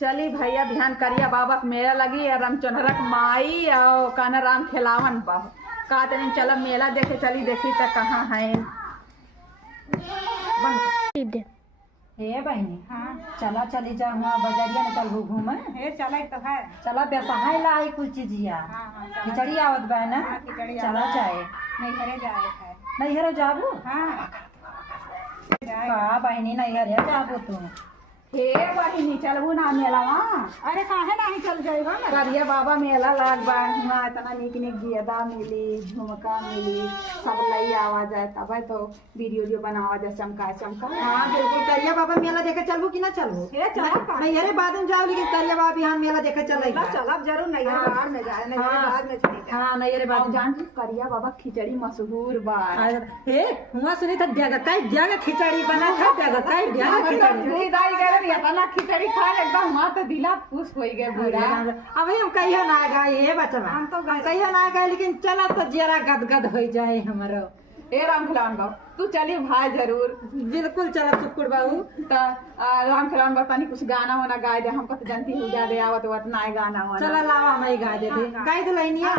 चली भैया ध्यान करिया बाबा के मेला लगी और रामचंद्रक माई और काना राम खिलावन बा का तनी चल मेला देखे चली देखी त कहाँ है हे बहनी हाँ चला चली जा वहाँ बजरिया में चल घूम हे चला तो है चला बेसहाय लाई कुछ चीजिया खिचड़ी आवत बा ना चला जाए नहीं हरे जाबू का बहनी नहीं हरे जाबू तुम हे बहिनी चलबू ना मेलावा अरे काहे नहीं चल जाएगा ना करिया बाबा मेला लग बा हुआ इतना निक निक गियदा मिली झुमका मिली सब लई आवा जाए तब तो वीडियो बनावा जाए चमका चमका। हाँ बिल्कुल करिया बाबा मेला देखे चलबू कि ना चलबू नहीं अरे बाद में जाओ लेकिन करिया बाबा बिहान मेला देखे चलेगा चलब जरूर नहीं बाद में जाए नहीं बाद में चली हाँ नहीं अरे बाद जान करिया बाबा खिचड़ी मशहूर बा हे हुआ सुनी था जगह खिचड़ी बना था जगह खिचड़ी इतना खिचड़ी खा एकदम माँ तो दिला खुश हो गए बुरा। अब हम कहियो ना गए हे बचवा हम तो कहियो ना गए लेकिन चला तो जरा गदगद हो जाए हमारो। ए राम खिलावन बाबू तू चली भाई जरूर बिल्कुल चला सुकुड़ बाबू तो राम खिलावन बाबू तनी कुछ गाना वाना गाय दे हमको तो जानती हो जा दे आवत वत ना गाना वाना चला लावा हम गा दे थे गाय दे लइनिया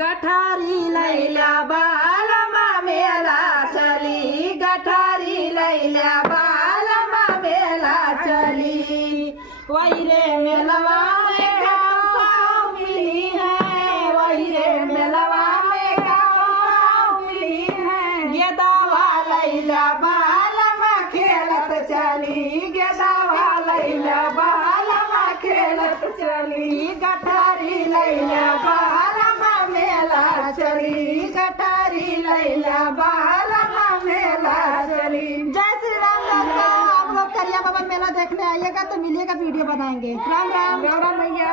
गठारी लैला बालमा मेला चली गठारी लैला बालमा मेला चली वही रे मेलवा में गाँव मिली है वही रे मेलवा में गाँव मिली है गेदावा लैला बालमा खेलत चली गेदावा लैला बालमा खेलत चली गठारी लैला बालमा मेला चली गठारी लैला बालमा मेला चली। जय श्री राम दोस्तों आप लोग करिया बाबा मेला देखने आइएगा तो मिलिएगा वीडियो बनाएंगे। राम राम राम भैया।